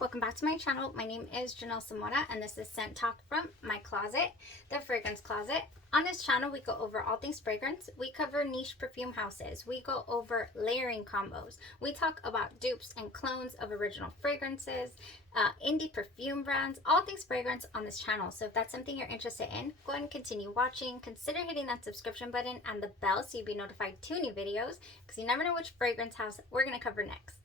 welcome back to my channel. My name is Janelle Samora and this is Scent Talk from my closet, the fragrance closet. On this channel we go over all things fragrance. We cover niche perfume houses. We go over layering combos. We talk about dupes and clones of original fragrances, indie perfume brands, all things fragrance on this channel. So if that's something you're interested in, go ahead and continue watching. Consider hitting that subscription button and the bell so you'll be notified to new videos, because you never know which fragrance house we're going to cover next.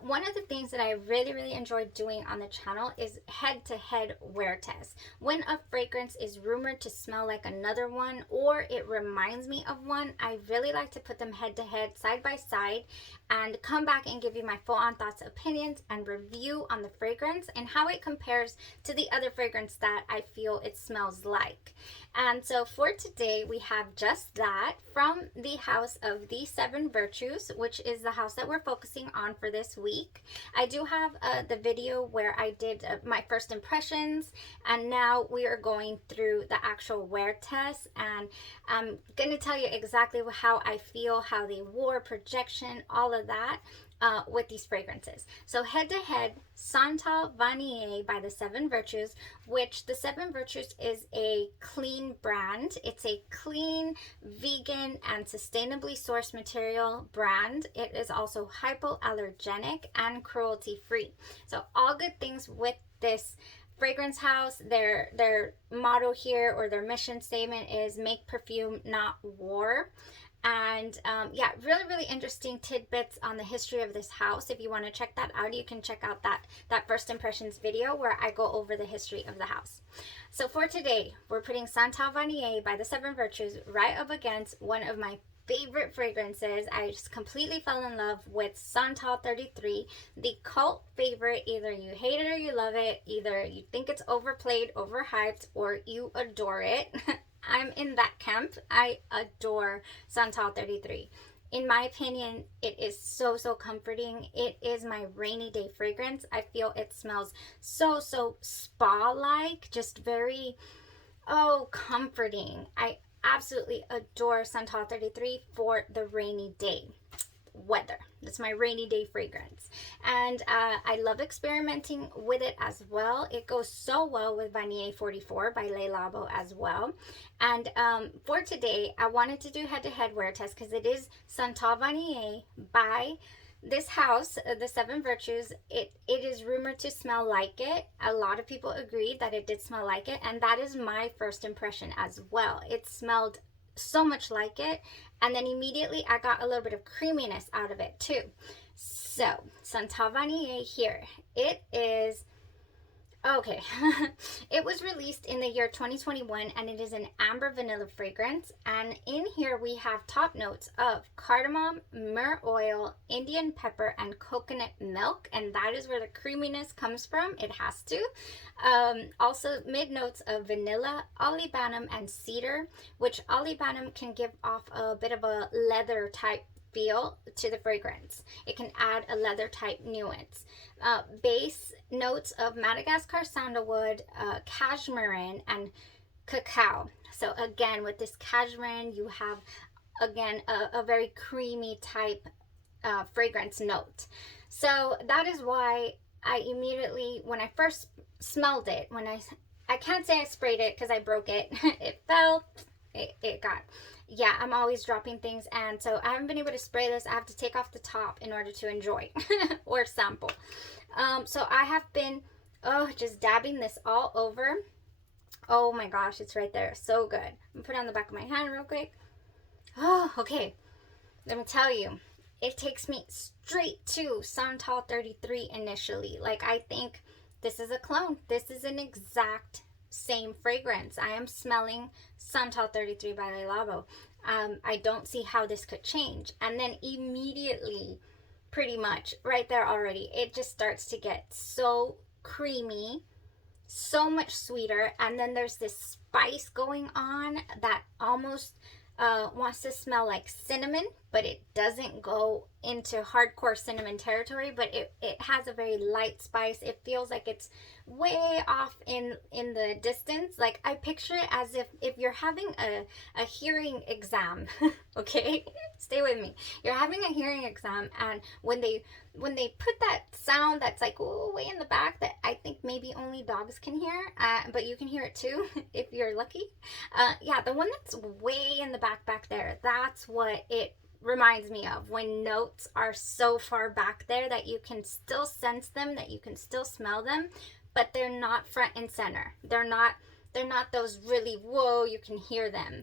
One of the things that I really enjoy doing on the channel is head-to-head wear tests. When a fragrance is rumored to smell like another one or it reminds me of one, I really like to put them head-to-head, side by side, and come back and give you my full-on thoughts, opinions, and review on the fragrance and how it compares to the other fragrance that I feel it smells like. And so for today, we have just that from the House of the Seven Virtues, which is the house that we're focusing on for this week. I do have the video where I did my first impressions, and now we are going through the actual wear test, and I'm going to tell you exactly how I feel, how they wore, projection, all of that. With these fragrances. So head to head, Santal Vanille by the Seven Virtues, which the Seven Virtues is a clean brand. It's a clean, vegan, and sustainably sourced material brand. It is also hypoallergenic and cruelty free. So all good things with this fragrance house. Their motto here, or their mission statement, is make perfume, not war. And yeah, really interesting tidbits on the history of this house. If you want to check that out, you can check out that first impressions video where I go over the history of the house. So for today, we're putting Santal Vanille by the Seven Virtues right up against one of my favorite fragrances. I just completely fell in love with Santal 33, the cult favorite. Either you hate it or you love it. Either you think it's overplayed, overhyped, or you adore it. I'm in that camp. I adore Santal 33. In my opinion, it is so comforting. It is my rainy day fragrance. I feel it smells so spa-like, just very, comforting. I absolutely adore Santal 33 for the rainy day weather. That's my rainy day fragrance, and I love experimenting with it as well. It goes so well with Vanille 44 by LABO as well. And for today, I wanted to do head-to-head wear test because it is Santal Vanille by this house, the Seven Virtues. It is rumored to smell like it. A lot of people agreed that it did smell like it, and that is my first impression as well. It smelled so much like it, and then immediately I got a little bit of creaminess out of it too. So Santal Vanille here, it is okay. It was released in the year 2021, and it is an amber vanilla fragrance. And in here we have top notes of cardamom, myrrh oil, Indian pepper, and coconut milk, and that is where the creaminess comes from. It has to. Also mid notes of vanilla, olibanum, and cedar, which olibanum can give off a bit of a leather type feel to the fragrance. It can add a leather type nuance. Base notes of Madagascar sandalwood, cashmere, and cacao. So again, with this cashmere, you have again a very creamy type fragrance note. So that is why I immediately, when I first smelled it, I can't say I sprayed it because I broke it. It fell, it got, yeah, I'm always dropping things, and so I haven't been able to spray this. I have to take off the top in order to enjoy or sample. So I have been just dabbing this all over. Oh my gosh, it's right there. So good. I'm gonna put it on the back of my hand real quick. Oh, okay. Let me tell you, it takes me straight to Santal 33 initially. Like, I think this is a clone. This is an exact same fragrance. I am smelling Santal 33 by LABO. I don't see how this could change. And then immediately, pretty much right there already, it just starts to get so creamy, so much sweeter, and then there's this spice going on that almost wants to smell like cinnamon but it doesn't go into hardcore cinnamon territory, but it has a very light spice. It feels like it's way off in the distance. Like I picture it as if you're having a hearing exam. Okay, stay with me. You're having a hearing exam, and when they put that sound that's like, ooh, way in the back, that I think maybe only dogs can hear, but you can hear it too if you're lucky. Yeah, the one that's way in the back there, that's what it reminds me of, when notes are so far back there that you can still sense them, that you can still smell them, but they're not front and center. They're not those really, whoa, you can hear them.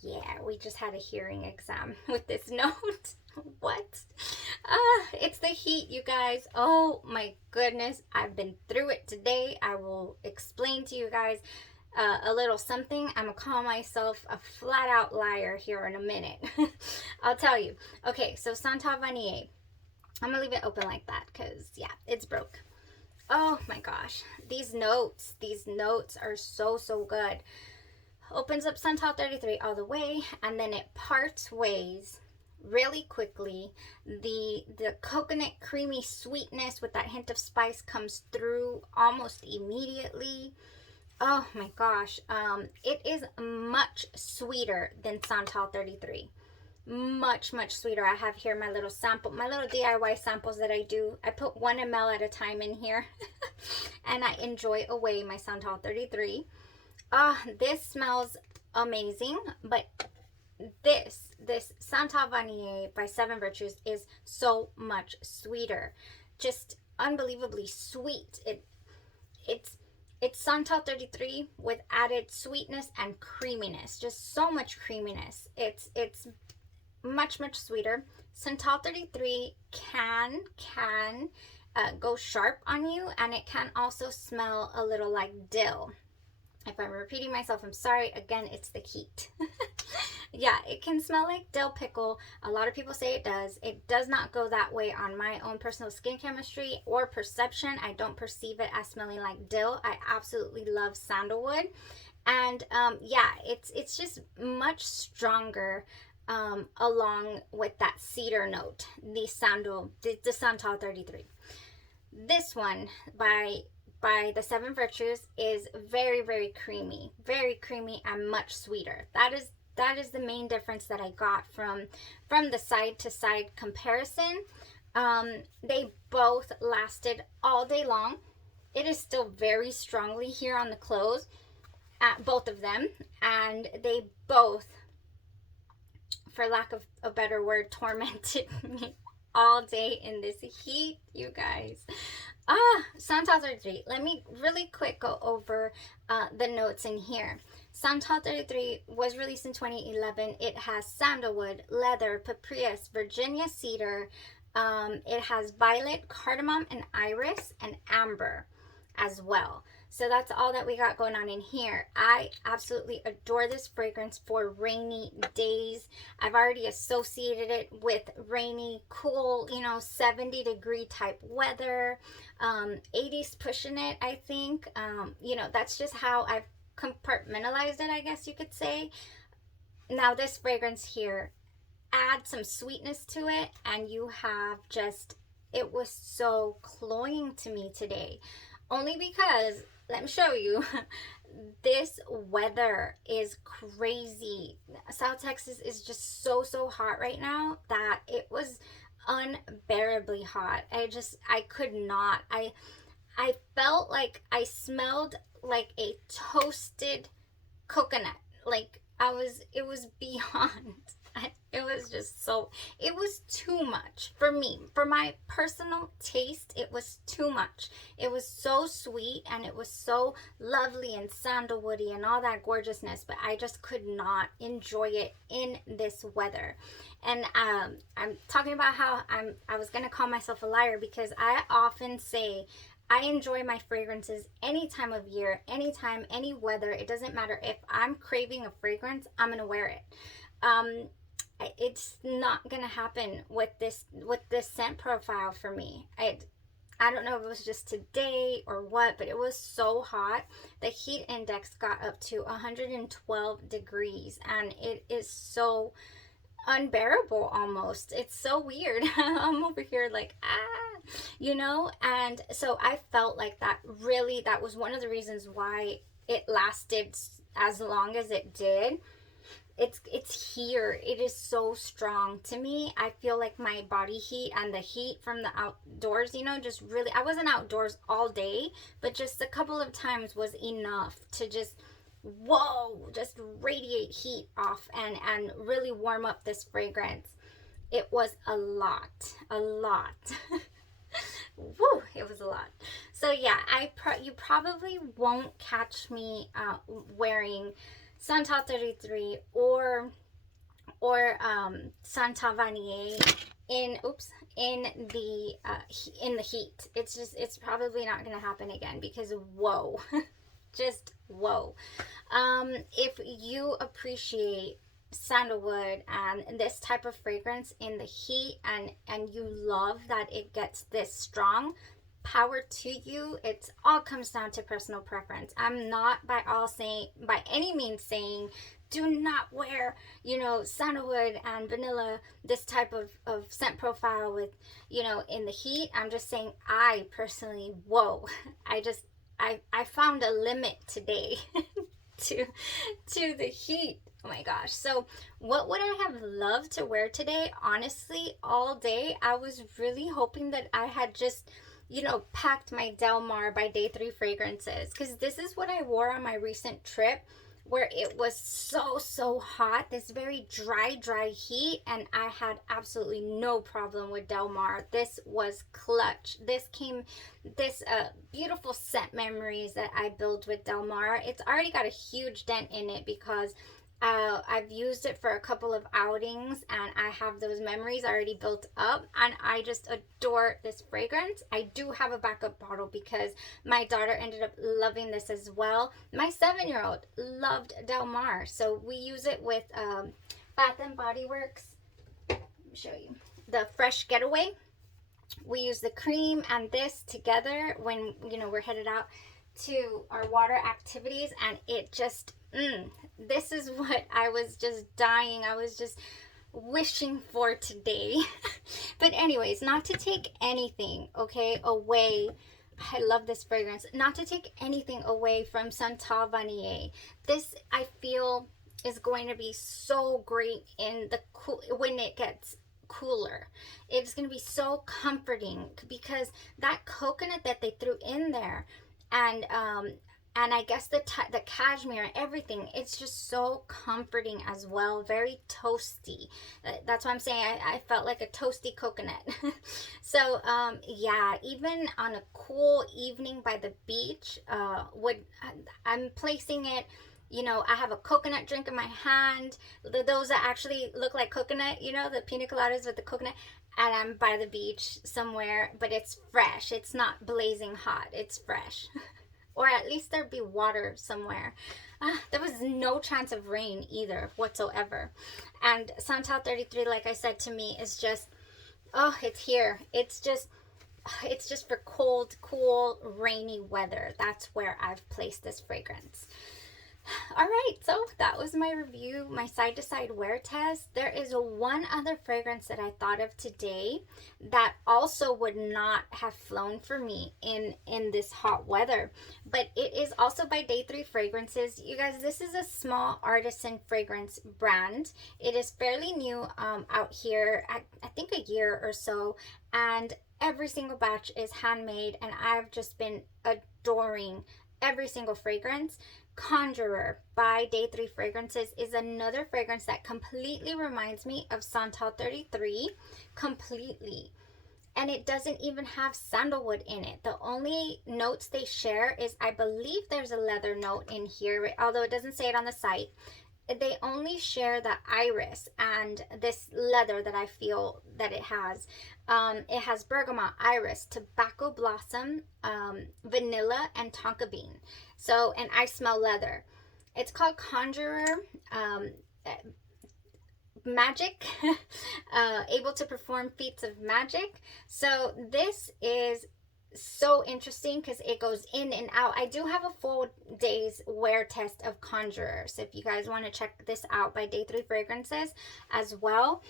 Yeah, we just had a hearing exam with this note. What? It's the heat, you guys. Oh my goodness, I've been through it today. I will explain to you guys a little something. I'm gonna call myself a flat out liar here in a minute. I'll tell you. Okay, so Santal Vanille. I'm gonna leave it open like that because yeah, it's broke. Oh my gosh, these notes are so good. Opens up Santal 33 all the way, and then it parts ways really quickly. The coconut creamy sweetness with that hint of spice comes through almost immediately. Oh my gosh, it is much sweeter than Santal 33. Much sweeter. I have here my little sample, my little DIY samples that I do. I put 1 ml at a time in here and I enjoy away my Santal 33. This smells amazing, but this Santal Vanille by Seven Virtues is so much sweeter. Just unbelievably sweet. It's Santal 33 with added sweetness and creaminess. Just so much creaminess. It's much sweeter. Santal 33 can go sharp on you, and it can also smell a little like dill. If I'm repeating myself, I'm sorry. Again, it's the heat. Yeah, it can smell like dill pickle. A lot of people say it does. It does not go that way on my own personal skin chemistry or perception. I don't perceive it as smelling like dill. I absolutely love sandalwood. And yeah, it's just much stronger along with that cedar note, the Santal 33. This one by the Seven Virtues is very creamy and much sweeter. That is the main difference that I got from the side to side comparison. They both lasted all day long. It is still very strongly here on the clothes at both of them, and they both, for lack of a better word, tormented me all day in this heat, you guys. Santal 33. Let me really quick go over the notes in here. Santal 33 was released in 2011. It has sandalwood, leather, papyrus, Virginia cedar. It has violet, cardamom, and iris, and amber as well. So that's all that we got going on in here. I absolutely adore this fragrance for rainy days. I've already associated it with rainy, cool, 70-degree type weather. 80s pushing it, I think. That's just how I've compartmentalized it, I guess you could say. Now this fragrance here, add some sweetness to it, and you have just, it was so cloying to me today. Only because, let me show you, this weather is crazy. South Texas is just so hot right now that it was unbearably hot. I could not. I felt like I smelled like a toasted coconut. Like it was beyond. It was just so, it was too much for me. For my personal taste, it was too much. It was so sweet and it was so lovely and sandalwoody and all that gorgeousness, but I just could not enjoy it in this weather. And I'm talking about how I was gonna call myself a liar, because I often say I enjoy my fragrances any time of year, anytime, any weather. It doesn't matter. If I'm craving a fragrance, I'm gonna wear it. It's not gonna happen with this scent profile for me. I don't know if it was just today or what, but it was so hot. The heat index got up to 112 degrees, and it is so, unbearable almost. It's so weird. I'm over here like, you know? And so I felt like that really, that was one of the reasons why it lasted as long as it did. It's here. It is so strong to me. I feel like my body heat and the heat from the outdoors, you know, just really, I wasn't outdoors all day, but just a couple of times was enough to just, whoa, just radiate heat off and really warm up this fragrance. It was a lot. Woo, it was a lot. So yeah, you probably won't catch me wearing Santal 33 or Santal Vanille in the heat. It's probably not gonna happen again because whoa, just whoa. If you appreciate sandalwood and this type of fragrance in the heat and you love that it gets this strong, power to you. It all comes down to personal preference. I'm not by any means saying do not wear, you know, sandalwood and vanilla, this type of scent profile with, you know, in the heat. I'm just saying I personally, whoa, I found a limit today to the heat. Oh my gosh. So what would I have loved to wear today? Honestly, all day, I was really hoping that I had just, you know, packed my Del Mar by Day 3 fragrances, because this is what I wore on my recent trip where it was so hot, this very dry heat, and I had absolutely no problem with Del Mar. This was clutch. This beautiful scent memories that I built with Del Mar. It's already got a huge dent in it because I've used it for a couple of outings and I have those memories already built up, and I just adore this fragrance. I do have a backup bottle because my daughter ended up loving this as well. My 7-year-old loved Del Mar, so we use it with Bath and Body Works. Let me show you the Fresh Getaway. We use the cream and this together when, you know, we're headed out to our water activities, and it just this is what I was just dying, I was just wishing for today. But anyways, not to take anything away, I love this fragrance, not to take anything away from Santal Vanille. This I feel is going to be so great in the when it gets cooler. It's going to be so comforting because that coconut that they threw in there, and I guess the cashmere and everything, it's just so comforting as well. Very toasty. That's why I'm saying I felt like a toasty coconut. So yeah, even on a cool evening by the beach, I'm placing it, you know, I have a coconut drink in my hand, those that actually look like coconut, you know, the pina coladas with the coconut, and I'm by the beach somewhere, but it's fresh. It's not blazing hot. It's fresh. Or at least there'd be water somewhere. There was no chance of rain either whatsoever. And Santal 33, like I said, to me is just, oh, it's here. It's just for cold, cool, rainy weather. That's where I've placed this fragrance. All right, so that was my review, my side-to-side wear test. There is one other fragrance that I thought of today that also would not have flown for me in this hot weather, but it is also by Day 3 Fragrances. You guys, this is a small artisan fragrance brand. It is fairly new out here, I think a year or so, and every single batch is handmade, and I've just been adoring every single fragrance. Conjurer by Day 3 Fragrances is another fragrance that completely reminds me of Santal 33, completely. And it doesn't even have sandalwood in it. The only notes they share is, I believe there's a leather note in here, although it doesn't say it on the site. They only share the iris and this leather that I feel that it has. It has bergamot, iris, tobacco blossom, vanilla, and tonka bean. So, and I smell leather. It's called Conjurer Magic, able to perform feats of magic. So this is so interesting because it goes in and out. I do have a full day's wear test of Conjurer, so if you guys want to check this out by Day 3 Fragrances as well.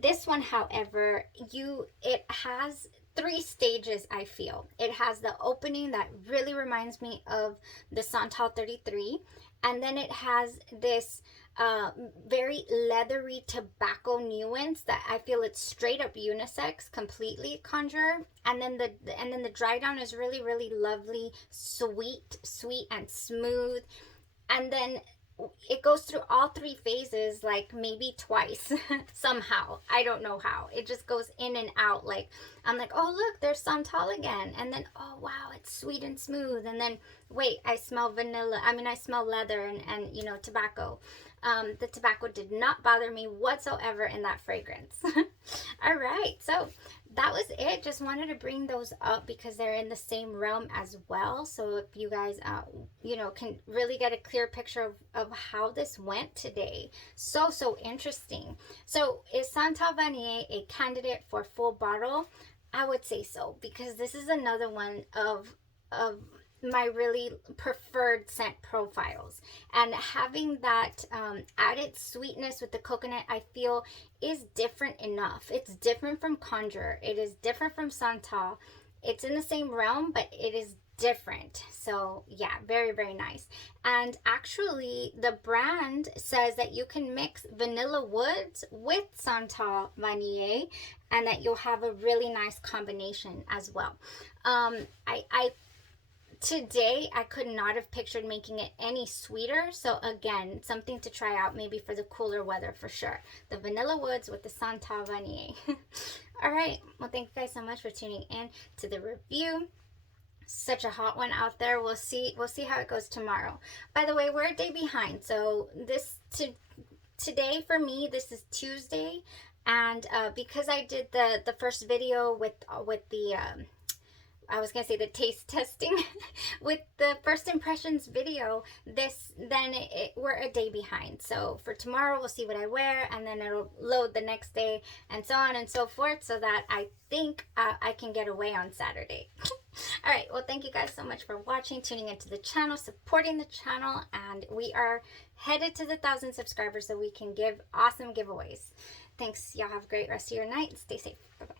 This one, however, it has 3 stages. I feel it has the opening that really reminds me of the Santal 33, and then it has this very leathery tobacco nuance that I feel it's straight up unisex, completely Conjurer. And then the dry down is really, really lovely, sweet and smooth. And then it goes through all 3 phases, like maybe twice somehow. I don't know how. It just goes in and out. Like, I'm like, oh, look, there's Santal again. And then, oh, wow, it's sweet and smooth. And then, wait, I smell vanilla. I mean, I smell leather and you know, tobacco. The tobacco did not bother me whatsoever in that fragrance. All right, so that was it. Just wanted to bring those up because they're in the same realm as well. So if you guys, you know, can really get a clear picture of how this went today. So interesting. So is Santal Vanille a candidate for full bottle? I would say so, because this is another one of my really preferred scent profiles, and having that added sweetness with the coconut, I feel, is different enough. It's different from Conjurer, it is different from Santal. It's in the same realm, but it is different. So yeah, very, very nice. And actually the brand says that you can mix vanilla woods with Santal Vanille and that you'll have a really nice combination as well. Today, I could not have pictured making it any sweeter. So again, something to try out maybe for the cooler weather for sure. The vanilla woods with the Santal Vanille. All right. Well, thank you guys so much for tuning in to the review. Such a hot one out there. We'll see how it goes tomorrow. By the way, we're a day behind. So today for me, this is Tuesday. And because I did the first video with the I was gonna say the taste testing with the first impressions video, we're a day behind. So for tomorrow, we'll see what I wear, and then it'll load the next day, and so on and so forth, so that I think I can get away on Saturday. All right, well, thank you guys so much for watching, tuning into the channel, supporting the channel, and we are headed to the 1,000 subscribers so we can give awesome giveaways. Thanks. Y'all have a great rest of your night. Stay safe. Bye-bye.